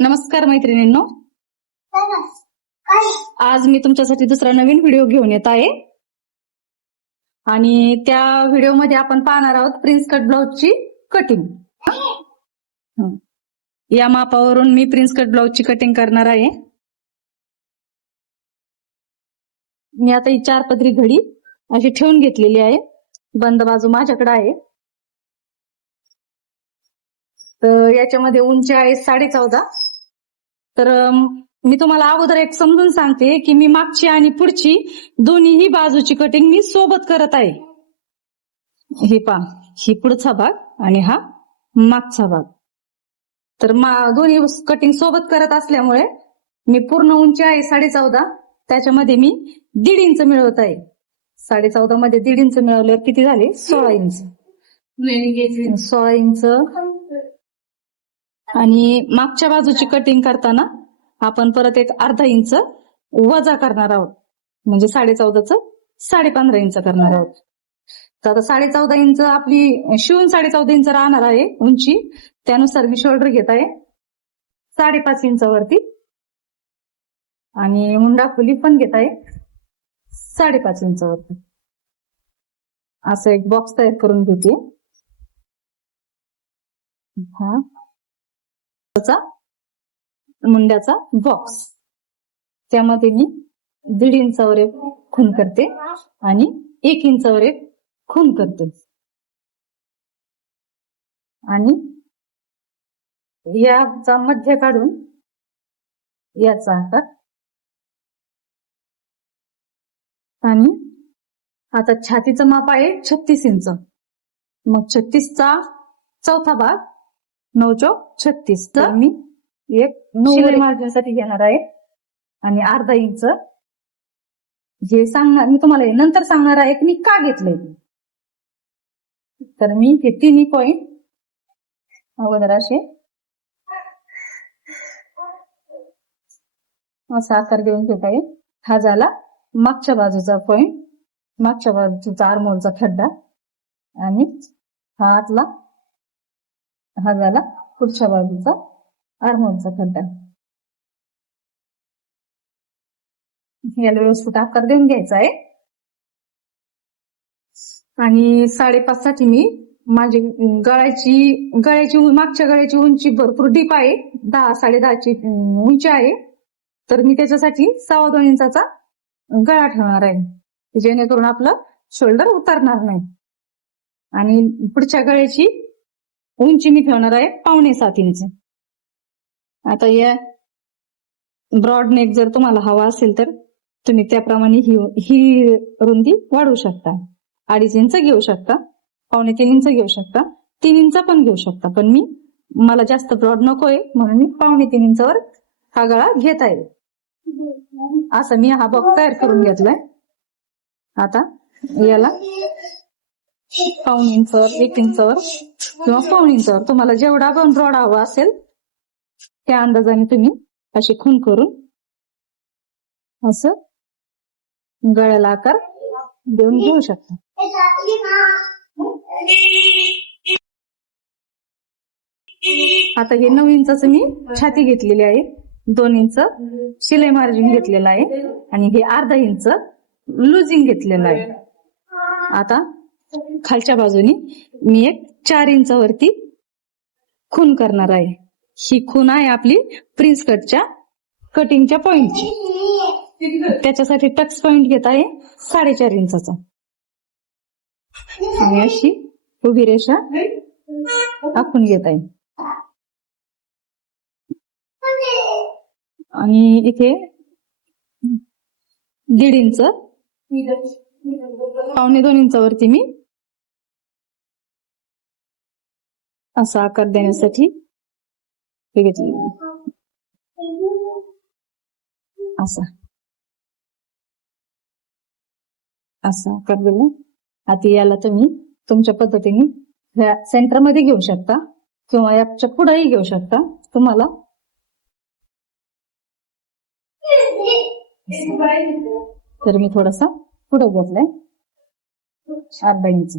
नमस्कार मैत्रिणींनो, आज मी तुमच्यासाठी दुसरा नवीन व्हिडिओ घेऊन येत आहे आणि त्या व्हिडिओमध्ये आपण पाहणार आहोत प्रिन्स कट ब्लाउजची कटिंग. या मापावरून मी प्रिन्स कट ब्लाउजची कटिंग करणार आहे. मी आता ही 4 पदरी घडी अशी ठेवून घेतलेली आहे. बंद बाजू माझ्याकडे आहे. तर याच्यामध्ये उंची आहे 14.5. तर मी तुम्हाला अगोदर एक समजून सांगते की मी मागची आणि पुढची दोन्हीही बाजूची कटिंग मी सोबत करत आहे. हे पहा, ही पुढचा भाग आणि हा मागचा भाग. तर दोन्ही कटिंग सोबत करत असल्यामुळे मी पूर्ण उंची आहे 14.5, त्याच्यामध्ये मी 1.5 इंच मिळवत आहे. 14.5 मध्ये 1.5 इंच मिळवल्यावर किती झाले? 16 इंच. 16 इंच. आणि मागच्या बाजूची कटिंग करताना आपण परत एक अर्धा इंच वजा करणार आहोत, म्हणजे 14.5चं 15.5 इंच करणार आहोत. तर आता 14.5 इंच आपली शिवून 14.5 इंच राहणार आहे उंची. त्यानुसार मी शोल्डर घेत आहे 5.5 इंचावरती आणि मुंडा खोली पण घेत आहे 5.5 इंचावरती. असं एक बॉक्स तयार करून घेते. हा मुंड्याचा बॉक्स, त्यामध्ये मी 1.5 इंचावर एक खून करते आणि 1 इंचावर एक खून करते आणि याचा मध्य काढून याचा आकार. आणि आता छातीचं माप आहे 36 इंच. मग 36चा चौथा भाग 9 चौक 36. तर मी एक शिलाई मार्जिनसाठी घेणार आहे आणि अर्धा इंच. हे सांगणार मी तुम्हाला नंतर सांगणार आहे की मी का घेतलंय. तर मी हे तिन्ही पॉइंट अगोदर असे असा आकार देऊन घेत आहे. हा झाला मागच्या बाजूचा पॉइंट, मागच्या बाजूचा आर्महोलचा खड्डा. आणि हा आतला, हा झाला पुढच्या बाजूचा आर्महोलचा खड्डा. याला व्यवस्थित आकार देऊन घ्यायचा आहे. आणि 5.5 साठी मी माझी गळ्याची मागच्या गळ्याची उंची भरपूर डीप आहे, 10-10.5ची उंची आहे. तर मी त्याच्यासाठी 2.25 इंचाचा गळा ठेवणार आहे, जेणेकरून आपलं शोल्डर उतरणार नाही. आणि पुढच्या गळ्याची उंची मी ठेवणार आहे 5.25 इंच. आता या ब्रॉड नेक जर तुम्हाला हवा असेल तर तुम्ही त्याप्रमाणे ही रुंदी वाढवू शकता. 2.5 इंच घेऊ शकता, 2.25 इंच घेऊ शकता, 3 इंच पण घेऊ शकता. पण मला जास्त ब्रॉड नकोय म्हणून मी 2.25 इंचावर हा गळा घेत आहे. असं मी हा बॉक्स तयार करून घेतलाय. आता याला 1.5 इंचावर, 1 इंचावर किंवा 1.25 इंचावर तुम्हाला जेवढा पण ब्रॉड हवा असेल त्या अंदाजाने तुम्ही अशी खून करून असं गळ्याला आकार देऊन घेऊ शकता. आता हे 9 इंचाचं मी छाती घेतलेली आहे, 2 इंच शिलाई मार्जिन घेतलेलं आहे आणि हे अर्धा इंच लुजिंग घेतलेलं आहे. आता खालच्या बाजूनी मी एक 4 इंचावरती खून करणार आहे. ही खून आहे आपली प्रिन्स कटच्या कटिंगच्या पॉइंटची. त्याच्यासाठी टक्स पॉइंट घेत आहे 4.5 इंचाचा आणि अशी उभी रेषा आखून घेत आहे. आणि इथे 1.5 इंच, 2.25 इंचावरती मी असा आकार देण्यासाठी घेतली. असा आकार दिला. आता याला तुम्ही तुमच्या पद्धतीने सेंटर मध्ये घेऊ शकता किंवा याच्या पुढेही घेऊ शकता. तुम्हाला तर मी थोडासा पुढे घेतलाय 1/2 इंच.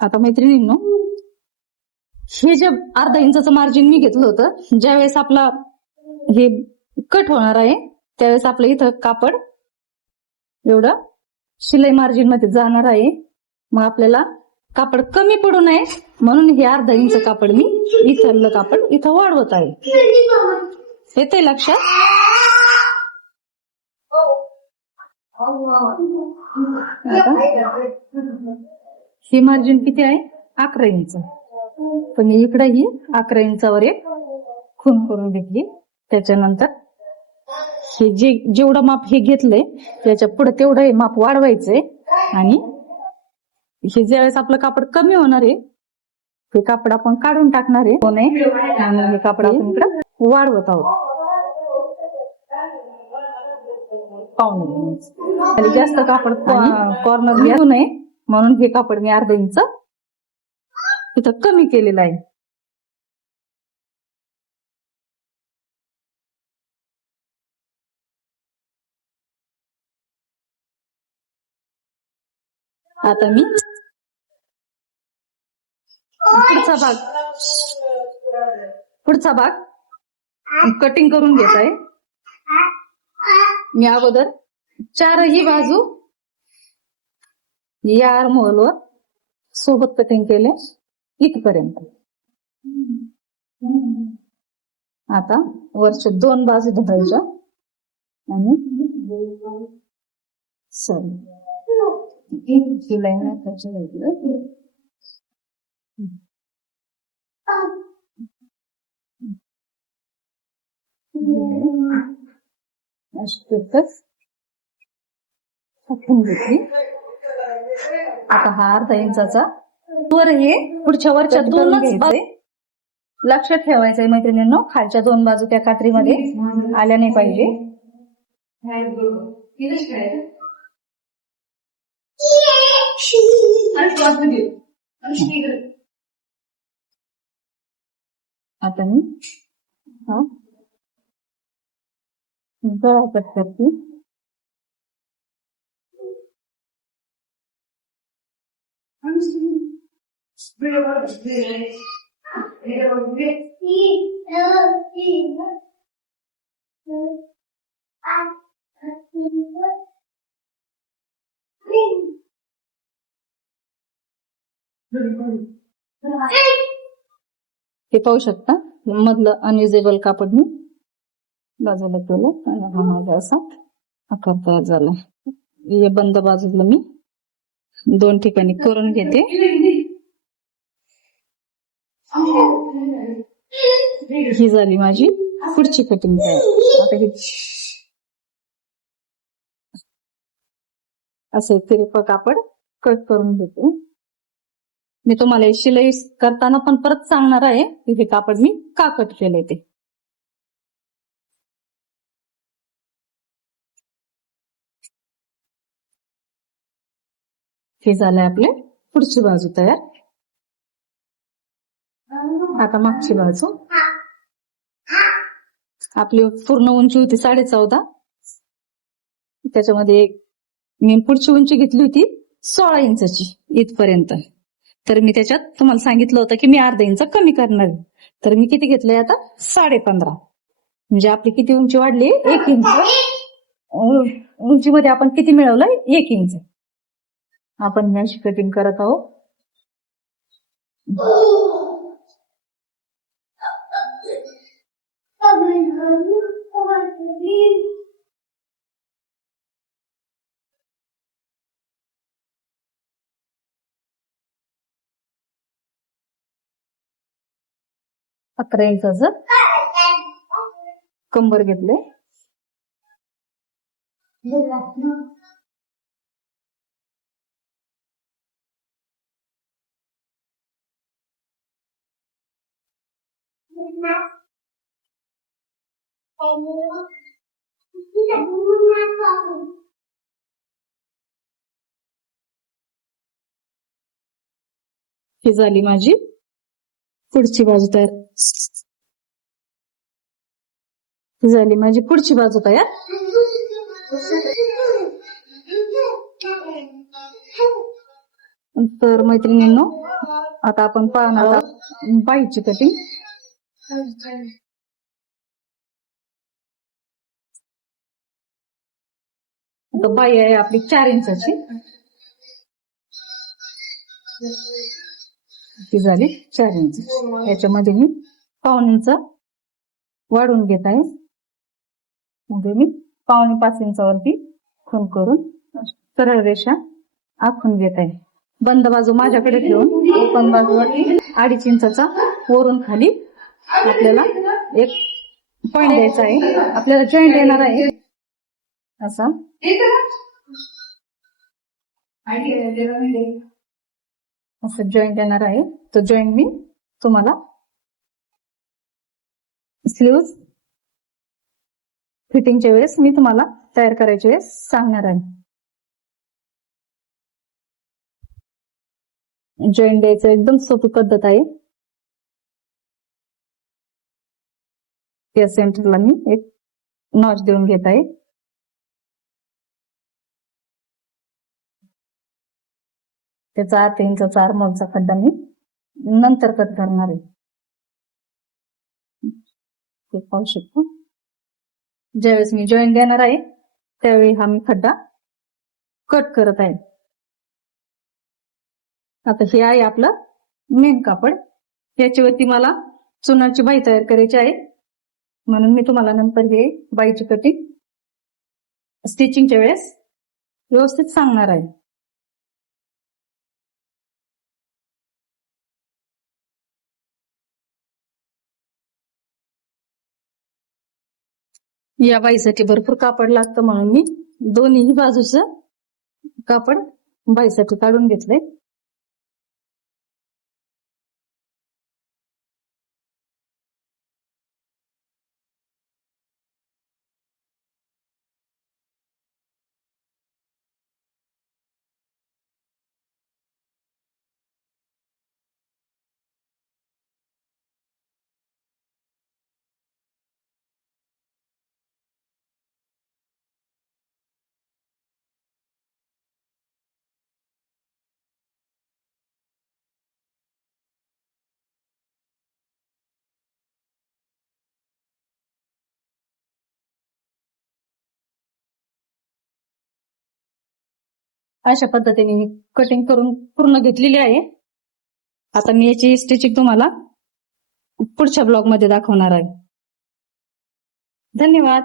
आता मैत्रिणींनो, हे जे अर्धा इंचाचं मार्जिन मी घेतलं होतं, ज्यावेळेस आपला हे कट होणार आहे त्यावेळेस आपलं इथं कापड एवढं शिलाई मार्जिन मध्ये जाणार आहे. मग आपल्याला कापड कमी पडू नये म्हणून हे अर्धा इंच कापड मी इथलं कापड इथं वाढवत आहे. येतंय लक्षात? ही मार्जिन किती आहे? 11 इंच. तर मी इकडे ही 11 इंचावर एक खूण करून घेतली. त्याच्यानंतर हे जेवढं माप हे घेतलंय त्याच्या पुढे तेवढं हे माप वाढवायचंय आणि हे ज्यावेळेस आपलं कापड कमी होणार आहे हे कापड आपण काढून टाकणार आहे. आणि हे कापड आपण इकडे वाढवत आहोत. पाऊण जास्त कापड कॉर्नर घेऊ नये म्हणून हे कापड मी अर्धा इंच इथं कमी केलेलं आहे. आता मी पुढचा भाग कटिंग करून घेत आहे. मी अगोदर चारही बाजू या आर्महोलवर सोबत कटिंग केले इथपर्यंत. आता वरच्या 2 बाजू धरायच्या आणि ही लाईन घेतली. आता हा अर्धा इंचाचा वर हे पुढच्या वरच्या 2च बाजू लक्षात ठेवायचंय मैत्रिणींनो. खालच्या 2 बाजू त्या कात्रीमध्ये आल्या नाही पाहिजे. आता मी गळा कट करते. हे पाहू शकता मधलं अनयुजेबल कापड मी बाजूला केलं आणि हा माझा असा आकार तयार झाला. या बंद बाजूला मी 2 ठिकाणी करून घेते. ही झाली माझी पुढची कटिंग तयार. आता हे असं तिरपं कापड कट करून घेते. मी तुम्हाला शिलाई करताना पण परत सांगणार आहे की हे कापड मी का कट केलंय ते. हे झालंय आपले पुढची बाजू तयार. आता मागची बाजू. आपली पूर्ण उंची होती 14.5. त्याच्यामध्ये मी पुढची उंची घेतली होती 16 इंचाची इथपर्यंत. तर मी त्याच्यात तुम्हाला सांगितलं होतं की मी अर्धा इंच कमी करणार. तर मी किती घेतलंय आता 15.5. म्हणजे आपली किती उंची वाढली? 1 इंच. उंचीमध्ये आपण किती मिळवलंय? 1 इंच. आपण अशी कटिंग करत आहोत. अकरा इंचाचं कंबर घेतले. ही झाली माझी पुढची बाजू तयार. ही झाली माझी पुढची बाजू तयार. तर मैत्रिणींनो, आता आपण पाहणार आहोत बाईची कटिंग. तर बाई आहे आपली 4 इंचाची. ती झाली 4 इंच. याच्यामध्ये मी 1.25 इंच वाढवून घेत आहे. म्हणजे मी 4.25 इंचावरती खून करून सरळ रेषा आखून घेत आहे. बंद बाजू माझ्याकडे ठेवून ओपन बाजूवरती 2.5 इंचाचा वरून खाली आपल्याला एक पॉइंट द्यायचा आहे. आपल्याला जॉईंट येणार आहे असा. असं जॉईंट येणार आहे. तो जॉईंट मी तुम्हाला स्लीव्ज फिटिंगच्या वेळेस मी तुम्हाला तयार करायच्या वेळेस सांगणार आहे. जॉईंट द्यायचं एकदम सोपी पद्धत आहे. या सेंटरला मी एक नॉच देऊन घेत आहे. त्याचा 8 इंचाचा आर्मोलचा खड्डा मी नंतर कट करणार आहे. ते पाहू शकतो. ज्यावेळेस मी जॉईंट देणार आहे त्यावेळी हा मी खड्डा कट करत आहे. आता हे आहे आपलं मेन कापड. याच्यावरती मला चुनाची बाई तयार करायची आहे, म्हणून मी तुम्हाला नंतर हे बाईची कटिंग स्टिचिंगच्या वेळेस व्यवस्थित सांगणार आहे. या बाईसाठी भरपूर कापड लागतं, म्हणून मी दोन्ही बाजूचं कापड बाईसाठी काढून घेतलंय. अशा पद्धतीने मी कटिंग करून पूर्ण घेतलेली आहे. आता मी याची स्टिचिंग तुम्हाला पुढच्या ब्लॉग मध्ये दाखवणार आहे. धन्यवाद.